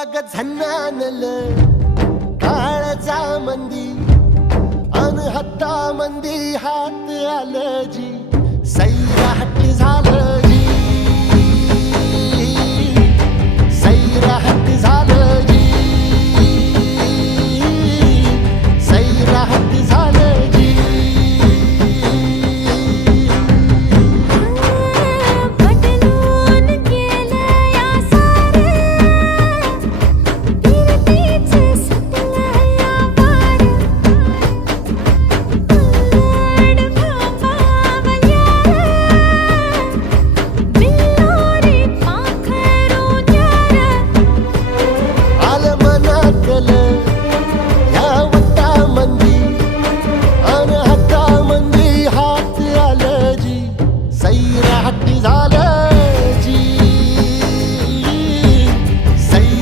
अग झन्नानल काळजा मंदी अन हत्ता मंदी हात आलं जी सैराट झालं जी सैराट